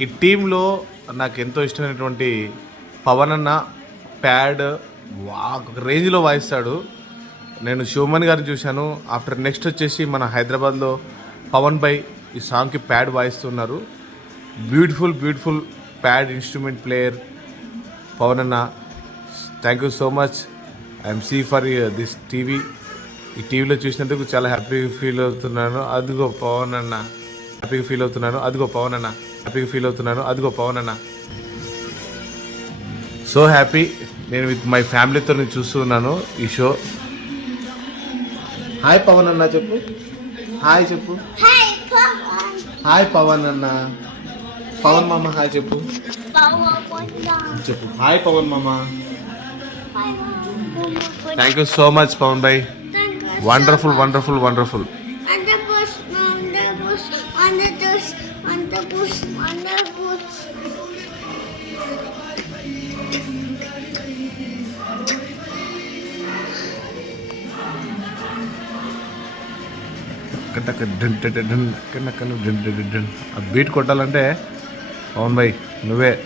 ఈ టీంలో నాకు ఎంతో ఇష్టమైనటువంటి పవన్ అన్న ప్యాడ్ ఒక రేంజ్లో వాయిస్తాడు. నేను శివమణి గారిని చూశాను. ఆఫ్టర్ నెక్స్ట్ వచ్చేసి మన హైదరాబాద్లో పవన్ బై ఈ సాంగ్కి ప్యాడ్ వాయిస్తున్నారు. Beautiful pad instrument player Pawan అన్న. Thank you so much. ఐఎమ్ సీ ఫర్ దిస్ టీవీ. ఈ టీవీలో చూసినందుకు చాలా హ్యాపీగా ఫీల్ అవుతున్నాను. అదిగో పవన్ అన్న. హ్యాపీగా ఫీల్ అవుతున్నాను. అదిగో పవన్ అన్న. హ్యాపీగా ఫీల్ అవుతున్నాను. అదిగో పవన్ అన్న. So happy. నేను విత్ మై ఫ్యామిలీతో నేను చూస్తున్నాను ఈ షో. హాయ్ పవన్ అన్న చెప్పు. హాయ్ చెప్పు. హాయ్ పవన్ అన్న. పవన్ మామ హాయ్ చెప్పు. చెప్పు హాయ్ పవన్ మామ. Thank you so much Pavan భాయ్. వండర్ఫుల్. ఆ బీట్ కొట్టాలంటే పవన్ భాయ్ నువ్వే.